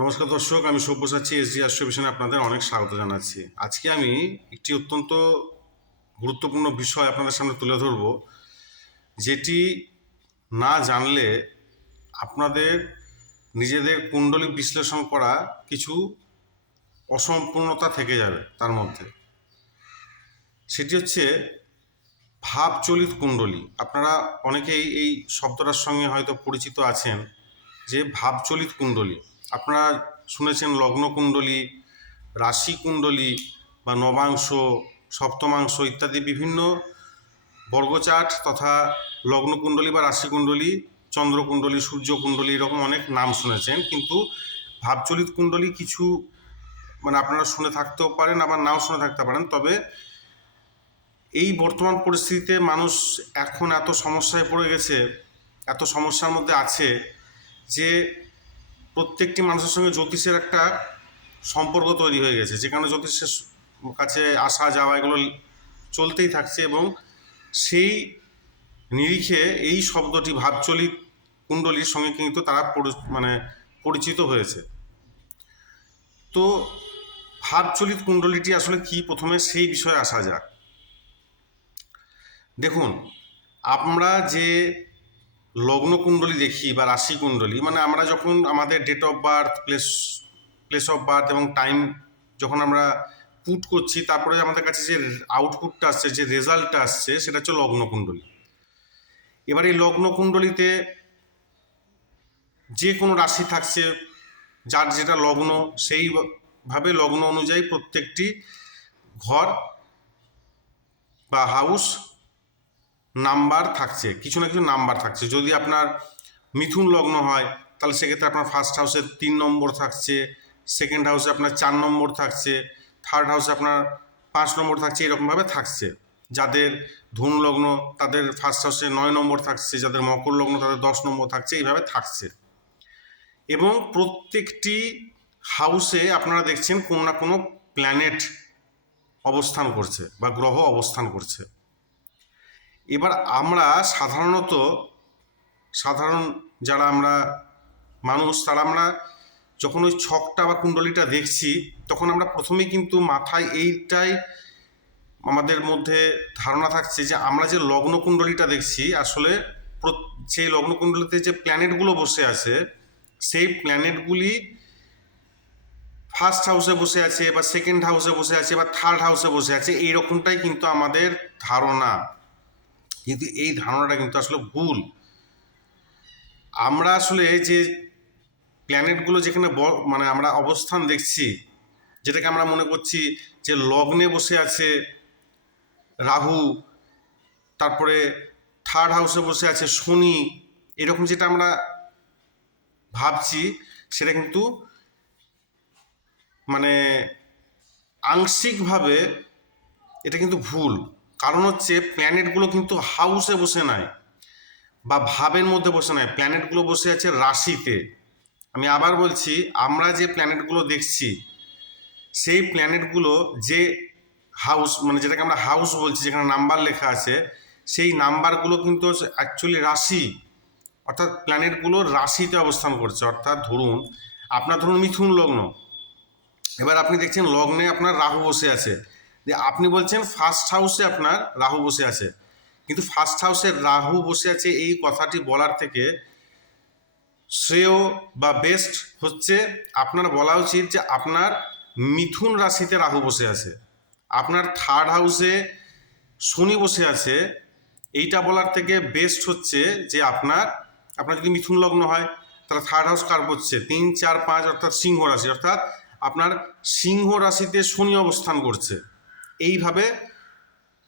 নমস্কার দর্শক, আমি সব্যসাচী এসডি অ্যাস্ট্রোভিশনে আপনাদের অনেক স্বাগত জানাচ্ছি। আজকে আমি একটি অত্যন্ত গুরুত্বপূর্ণ বিষয় আপনাদের সামনে তুলে ধরব, যেটি না জানলে আপনাদের নিজেদের কুণ্ডলী বিশ্লেষণ করা কিছু অসম্পূর্ণতা থেকে যাবে। তার মধ্যে সেটি হচ্ছে ভাবচলিত কুণ্ডলী। আপনারা অনেকেই এই শব্দটার সঙ্গে হয়তো পরিচিত আছেন, যে ভাবচলিত কুণ্ডলী। আপনারা শুনেছেন লগ্ন কুণ্ডলী, রাশি কুণ্ডলী বা নবাংশ, সপ্তমাংশ ইত্যাদি বিভিন্ন বর্গচার্ট তথা লগ্ন কুণ্ডলী বা রাশি কুণ্ডলী, চন্দ্রকুণ্ডলী, সূর্য কুণ্ডলী, এরকম অনেক নাম শুনেছেন। কিন্তু ভাবচলিত কুণ্ডলী কিছু আপনারা শুনে থাকতেও পারেন, আবার নাও শুনে থাকতে পারেন। তবে এই বর্তমান পরিস্থিতিতে মানুষ এখন এত সমস্যায় পড়ে গেছে, এত সমস্যার মধ্যে আছে যে প্রত্যেকটি মানুষের সঙ্গে জ্যোতিষের একটা সম্পর্ক তৈরি হয়ে গেছে, যেখানে জ্যোতিষের কাছে আসা যাওয়া এগুলো চলতেই থাকছে। এবং সেই নিরিখে এই শব্দটি ভাবচলিত কুণ্ডলীর সঙ্গে কিন্তু তারা পরিচিত হয়েছে। তো ভাবচলিত কুণ্ডলীটি আসলে কি, প্রথমে সেই বিষয়ে আসা যাক। দেখুন, আমরা যে লগ্ন কুণ্ডলী দেখি বা রাশি কুণ্ডলী, আমরা যখন আমাদের date of birth, place of birth এবং টাইম যখন আমরা পুট করছি, তারপরে আমাদের কাছে যে আউটপুটটা আসছে, যে রেজাল্টটা আসছে, সেটা হচ্ছে লগ্ন কুণ্ডলী। এবার এই লগ্ন কুণ্ডলীতে যে কোনো রাশি থাকছে, যার যেটা লগ্ন, সেইভাবে লগ্ন অনুযায়ী প্রত্যেকটি ঘর বা হাউস নাম্বার থাকছে, কিছু না কিছু নাম্বার থাকছে। যদি আপনার মিথুন লগ্ন হয়, তাহলে সেক্ষেত্রে আপনার ফার্স্ট হাউসে 3 নম্বর থাকছে, সেকেন্ড হাউসে আপনার 4 নম্বর থাকছে, থার্ড হাউসে আপনার 5 নম্বর থাকছে, এরকমভাবে থাকছে। যাদের ধনু লগ্ন তাদের ফার্স্ট হাউসে 9 নম্বর থাকছে, যাদের মকর লগ্ন তাদের 10 নম্বর থাকছে, এইভাবে থাকছে। এবং প্রত্যেকটি হাউসে আপনারা দেখছেন কোনো না কোনো প্ল্যানেট অবস্থান করছে বা গ্রহ অবস্থান করছে। এবার আমরা সাধারণ যারা আমরা মানুষ, তারা আমরা যখন ওই ছকটা বা কুণ্ডলীটা দেখছি, তখন আমরা প্রথমেই কিন্তু মাথায় এইটাই আমাদের মধ্যে ধারণা থাকছে যে আমরা যে লগ্ন কুণ্ডলীটা দেখছি, আসলে সেই লগ্ন কুণ্ডলীতে যে প্ল্যানেটগুলো বসে আছে, সেই প্ল্যানেটগুলি ফার্স্ট হাউসে বসে আছে বা সেকেন্ড হাউসে বসে আছে বা থার্ড হাউসে বসে আছে, এইরকমটাই কিন্তু আমাদের ধারণা। কিন্তু এই ধারণাটা কিন্তু আসলে ভুল। আমরা আসলে যে প্ল্যানেটগুলো যেখানে আমরা অবস্থান দেখছি, যেটাকে আমরা মনে করছি যে লগ্নে বসে আছে রাহু, তারপরে থার্ড হাউসে বসে আছে শনি, এরকম যেটা আমরা ভাবছি, সেটা কিন্তু আংশিকভাবে এটা কিন্তু ভুল। কারণ হচ্ছে প্ল্যানেটগুলো কিন্তু হাউসে বসে নাই বা ভাবের মধ্যে বসে নাই, প্ল্যানেটগুলো বসে আছে রাশিতে। আমি আবার বলছি, আমরা যে প্ল্যানেটগুলো দেখছি, সেই প্ল্যানেটগুলো যে হাউস, যেটাকে আমরা হাউস বলছি, যেখানে নাম্বার লেখা আছে, সেই নাম্বারগুলো কিন্তু অ্যাকচুয়ালি রাশি, অর্থাৎ প্ল্যানেটগুলো রাশিতে অবস্থান করছে। অর্থাৎ ধরুন মিথুন লগ্ন, এবার আপনি দেখছেন লগ্নে আপনার রাহু বসে আছে, যে আপনি বলছেন ফার্স্ট হাউসে আপনার রাহু বসে আছে। কিন্তু ফার্স্ট হাউসে রাহু বসে আছে এই কথাটি বলার থেকে শ্রেয় বা বেস্ট হচ্ছে আপনার বলা উচিত যে আপনার মিথুন রাশিতে রাহু বসে আছে, আপনার থার্ড হাউসে শনি বসে আছে। এইটা বলার থেকে বেস্ট হচ্ছে যে আপনার যদি মিথুন লগ্ন হয়, তাহলে থার্ড হাউস কার হচ্ছে 3, 4, 5, অর্থাৎ সিংহ রাশি, অর্থাৎ আপনার সিংহ রাশিতে শনি অবস্থান করছে। এইভাবে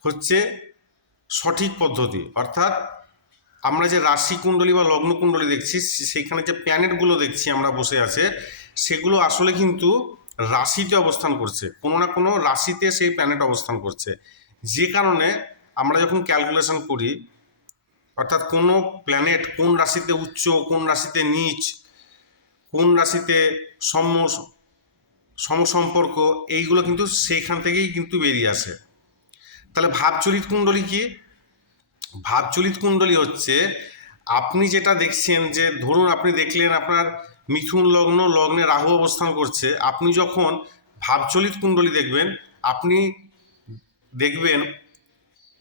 হচ্ছে সঠিক পদ্ধতি। অর্থাৎ আমরা যে রাশি কুণ্ডলী বা লগ্ন কুণ্ডলী দেখছি, সেইখানে যে প্ল্যানেটগুলো দেখছি আমরা বসে আছে, সেগুলো আসলে কিন্তু রাশিতে অবস্থান করছে, কোনো না কোনো রাশিতে সেই প্ল্যানেট অবস্থান করছে। যে কারণে আমরা যখন ক্যালকুলেশন করি, অর্থাৎ কোনো প্ল্যানেট কোন রাশিতে উচ্চ, কোন রাশিতে নীচ, কোন রাশিতে সমসম্পর্ক, এইগুলো কিন্তু সেইখান থেকেই কিন্তু বেরিয়ে আসে। তাহলে ভাবচলিত কুণ্ডলী কি? ভাবচলিত কুণ্ডলী হচ্ছে আপনি যেটা দেখছেন, যে ধরুন আপনি দেখলেন আপনার মিথুন লগ্ন, লগ্নে রাহু অবস্থান করছে, আপনি যখন ভাবচলিত কুণ্ডলী দেখবেন, আপনি দেখবেন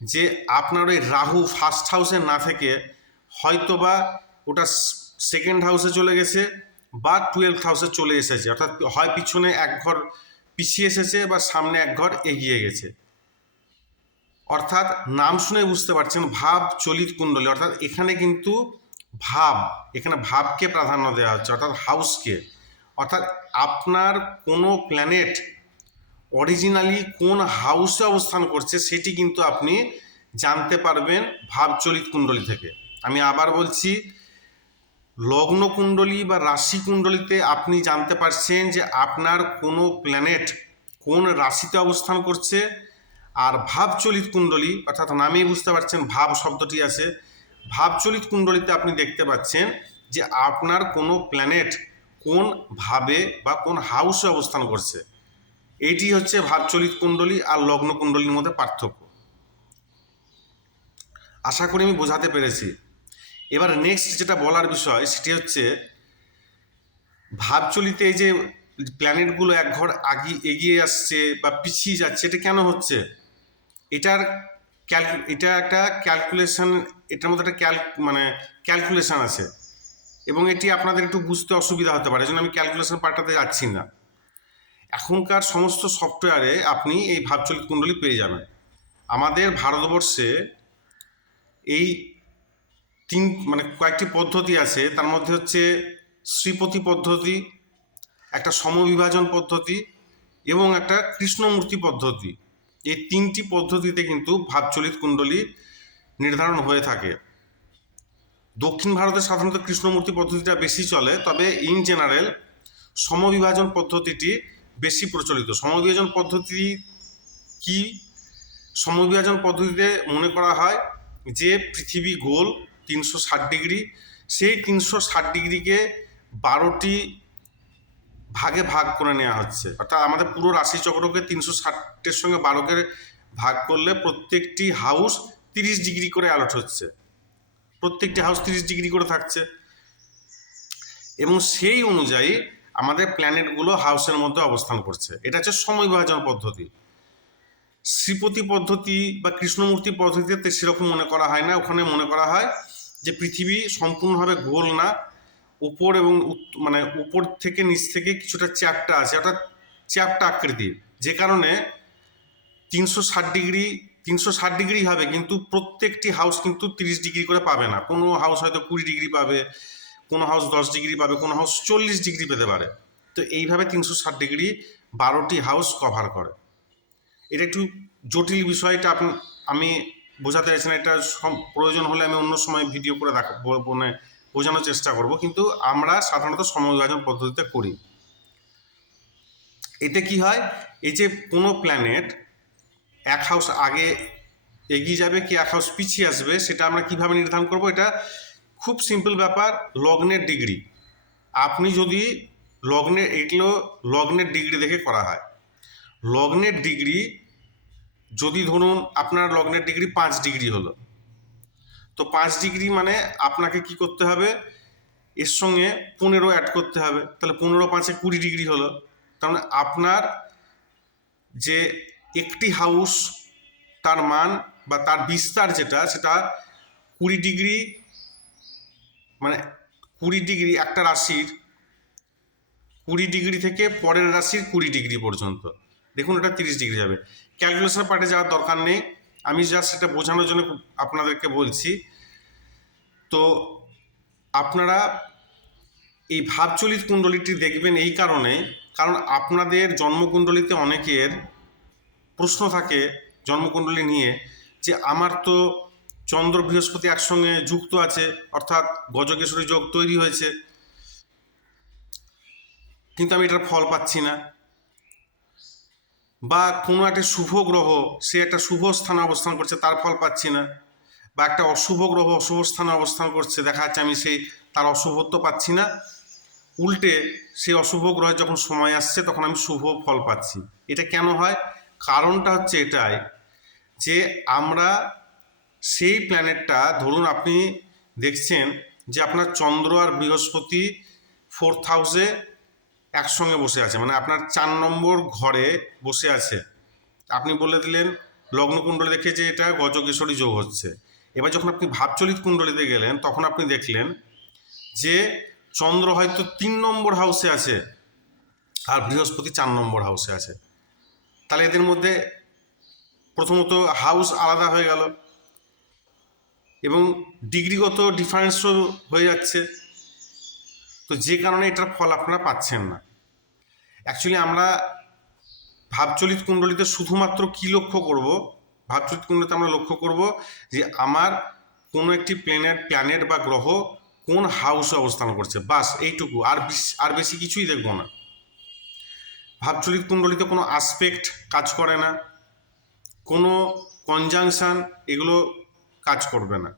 যে আপনার ওই রাহু ফার্স্ট হাউসে না থেকে হয়তোবা ওটা সেকেন্ড হাউসে চলে গেছে বা 12th হাউসে চলে এসেছে, অর্থাৎ হয় পিছনে এক ঘর পিছিয়ে এসেছে বা সামনে এক ঘর এগিয়ে গেছে। অর্থাৎ নাম শুনে বুঝতে পারছেন ভাব চলিত কুণ্ডলী, অর্থাৎ এখানে কিন্তু এখানে ভাবকে প্রাধান্য দেওয়া হচ্ছে, অর্থাৎ হাউসকে। অর্থাৎ আপনার কোনো প্ল্যানেট অরিজিনালি কোন হাউসে অবস্থান করছে সেটি কিন্তু আপনি জানতে পারবেন ভাবচলিত কুণ্ডলী থেকে। আমি আবার বলছি, লগ্ন কুণ্ডলী বা রাশি কুণ্ডলীতে আপনি জানতে পারছেন যে আপনার কোনো প্ল্যানেট কোন রাশিতে অবস্থান করছে। আর ভাবচলিত কুণ্ডলী অর্থাৎ নামেই বুঝতে পারছেন ভাব শব্দটি আছে, ভাবচলিত কুণ্ডলীতে আপনি দেখতে পাচ্ছেন যে আপনার কোনো প্ল্যানেট কোন ভাবে বা কোন হাউসে অবস্থান করছে। এইটি হচ্ছে ভাবচলিত কুণ্ডলী আর লগ্ন কুণ্ডলীর মধ্যে পার্থক্য। আশা করি আমি বোঝাতে পেরেছি। এবার নেক্সট যেটা বলার বিষয় সেটি হচ্ছে ভাবচলিতে এই যে প্ল্যানেটগুলো এক ঘর এগিয়ে আসছে বা পিছিয়ে যাচ্ছে, এটা কেন হচ্ছে? এটা একটা ক্যালকুলেশন, এটার মধ্যে একটা ক্যালকুলেশন আছে এবং এটি আপনাদের একটু বুঝতে অসুবিধা হতে পারে, এই জন্য আমি ক্যালকুলেশন পাল্টাতে যাচ্ছি না। এখনকার সমস্ত সফটওয়্যারে আপনি এই ভাবচলিত কুণ্ডলী পেয়ে যাবেন। আমাদের ভারতবর্ষে এই কয়েকটি পদ্ধতি আছে, তার মধ্যে হচ্ছে শ্রীপতি পদ্ধতি, একটা সমবিভাজন পদ্ধতি এবং একটা কৃষ্ণমূর্তি পদ্ধতি। এই তিনটি পদ্ধতিতে কিন্তু ভাবচলিত কুণ্ডলী নির্ধারণ হয়ে থাকে। দক্ষিণ ভারতে সাধারণত কৃষ্ণমূর্তি পদ্ধতিটা বেশি চলে, তবে ইন জেনারেল সমবিভাজন পদ্ধতিটি বেশি প্রচলিত। সমবিভাজন পদ্ধতি কি? সমবিভাজন পদ্ধতিতে মনে করা হয় যে পৃথিবী গোল 360 ডিগ্রি, সেই 360 ডিগ্রিকে 12টি ভাগে ভাগ করে নেওয়া হচ্ছে, অর্থাৎ আমাদের পুরো রাশিচক্রকে 360-এর সঙ্গে 12কে ভাগ করলে প্রত্যেকটি হাউস 30 ডিগ্রি করে অ্যালট হচ্ছে, প্রত্যেকটি হাউস 30 ডিগ্রি করে থাকছে এবং সেই অনুযায়ী আমাদের প্ল্যানেটগুলো হাউসের মধ্যে অবস্থান করছে। এটা হচ্ছে সমবিভাজন পদ্ধতি। শ্রীপতি পদ্ধতি বা কৃষ্ণমূর্তি পদ্ধতিতে সেরকম মনে করা হয় না। ওখানে মনে করা হয় যে পৃথিবী সম্পূর্ণভাবে গোল না, উপর এবং উপর থেকে নিচ থেকে কিছুটা চ্যাপ্টা আছে, অর্থাৎ চ্যাপ্টা আকৃতির, যে কারণে 360 ডিগ্রি হবে, কিন্তু প্রত্যেকটি হাউস কিন্তু 30 ডিগ্রি করে পাবে না। কোনো হাউস হয়তো 20 ডিগ্রি পাবে, কোনো হাউস 10 ডিগ্রি পাবে, কোনো হাউস 40 ডিগ্রি পেতে পারে। তো এইভাবে 360 ডিগ্রি 12টি হাউস কভার করে। এটা একটু জটিল বিষয়টা আমি বোঝাতে চাইছি না, এটা প্রয়োজন হলে আমি অন্য সময় ভিডিও করে বোঝানোর চেষ্টা করব, কিন্তু আমরা সাধারণত সমবিভাজন পদ্ধতিতে করি। এতে কি হয়, এই যে কোনো প্ল্যানেট এক হাউস আগে এগিয়ে যাবে কি এক হাউস পিছিয়ে আসবে, সেটা আমরা কিভাবে নির্ধারণ করব? এটা খুব সিম্পল ব্যাপার, লগ্নের ডিগ্রি। আপনি যদি এগুলো লগ্নের ডিগ্রি দেখে করা হয়। লগ্নের ডিগ্রি যদি ধরুন আপনার লগ্নের ডিগ্রি 5 ডিগ্রি হলো, তো 5 ডিগ্রি মানে আপনাকে কি করতে হবে, এর সঙ্গে 15 অ্যাড করতে হবে, তাহলে 15 5 20 ডিগ্রি হলো। তার মানে আপনার যে একটি হাউস তার মান বা তার বিস্তার সেটা 20 ডিগ্রি, 20 ডিগ্রি একটা রাশির 20 ডিগ্রি থেকে পরের রাশির 20 ডিগ্রি পর্যন্ত। দেখুন এটা 30 ডিগ্রি যাবে। ক্যালকুলেশন পার্টে যাওয়ার দরকার নেই, আমি জাস্ট সেটা বোঝানোর জন্য আপনাদেরকে বলছি। তো আপনারা এই ভাবচলিত কুণ্ডলীটি দেখবেন এই কারণ আপনাদের জন্মকুণ্ডলীতে অনেকের প্রশ্ন থাকে জন্মকুণ্ডলী নিয়ে, যে আমার তো চন্দ্র বৃহস্পতি একসঙ্গে যুক্ত আছে, অর্থাৎ গজকেশরী যোগ তৈরি হয়েছে, কিন্তু আমি এটার ফল পাচ্ছি না। বা কোনো একটা শুভ গ্রহ সে একটা শুভ স্থানে অবস্থান করছে, তার ফল পাচ্ছি না। বা একটা অশুভ গ্রহ অশুভ স্থানে অবস্থান করছে, দেখা যাচ্ছে আমি তার অশুভত্ব পাচ্ছি না, উল্টে সেই অশুভ গ্রহের যখন সময় আসছে তখন আমি শুভ ফল পাচ্ছি। এটা কেন হয়? কারণটা হচ্ছে এটাই যে আমরা সেই প্ল্যানেটটা, ধরুন আপনি দেখছেন যে আপনার চন্দ্র আর বৃহস্পতি 4th হাউসে একসঙ্গে বসে আছে, মানে আপনার 4 নম্বর ঘরে বসে আছে। আপনি বলে দিলেন লগ্নকুণ্ডলী দেখে যে এটা গজকেশরী যোগ হচ্ছে। এবার যখন আপনি ভাবচলিত কুণ্ডলিতে গেলেন তখন আপনি দেখলেন যে চন্দ্র হয়তো 3 নম্বর হাউসে আছে আর বৃহস্পতি 4 নম্বর হাউসে আছে। তাহলে এদের মধ্যে প্রথমত হাউস আলাদা হয়ে গেল এবং ডিগ্রিগত ডিফারেন্সও হয়ে যাচ্ছে। তো যে কারণে এটার ফল আপনারা পাচ্ছেন না। অ্যাকচুয়ালি আমরা ভাবচলিত কুণ্ডলিতে শুধুমাত্র কি লক্ষ্য করব, ভাবচলিত কুণ্ডলিতে আমরা লক্ষ্য করব যে আমার কোনো একটি প্ল্যানেট বা গ্রহ কোন হাউসে অবস্থান করছে, বাস এইটুকু। আর বেশি কিছুই দেখব না। ভাবচলিত কুণ্ডলিতে কোনো আসপেক্ট কাজ করে না, কোনো কনজাংশন এগুলো কাজ করবে না।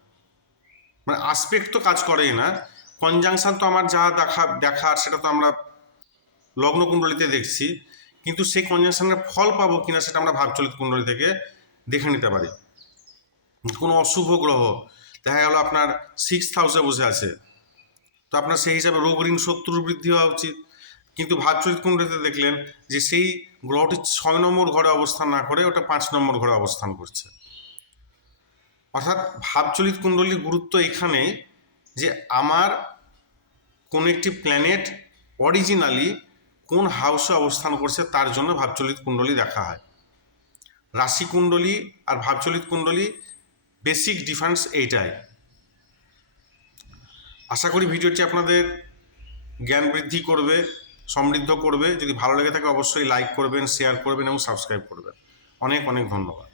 মানে আসপেক্ট তো কাজ করেই না, কনজাংশন তো আমার যা দেখার সেটা তো আমরা লগ্নকুণ্ডলিতে দেখছি, কিন্তু সেই কনজাংশনের ফল পাবো কিনা সেটা আমরা ভাবচলিত কুণ্ডলী থেকে দেখে নিতে পারি। কোনো অশুভ গ্রহ দেখা গেল আপনার 6th হাউসে বসে আছে, তো আপনার সেই হিসাবে রোগ ঋণ শত্রুর বৃদ্ধি হওয়া উচিত। কিন্তু ভাবচলিত কুণ্ডলিতে দেখলেন যে সেই গ্রহটি 6 নম্বর ঘরে অবস্থান না করে ওটা 5 নম্বর ঘরে অবস্থান করছে। অর্থাৎ ভাবচলিত কুণ্ডলীর গুরুত্ব এখানে যে আমার কোন একটি প্ল্যানেট অরিজিনালি কোন হাউসে অবস্থান করছে তার জন্য ভাবচলিত কুণ্ডলী দেখা হয়। রাশি কুণ্ডলী আর ভাবচলিত কুণ্ডলী বেসিক ডিফারেন্স এইটাই। আশা করি ভিডিওটি আপনাদের জ্ঞান বৃদ্ধি করবে, সমৃদ্ধ করবে। যদি ভালো লেগে থাকে অবশ্যই লাইক করবেন, শেয়ার করবেন এবং সাবস্ক্রাইব করবেন। অনেক অনেক ধন্যবাদ।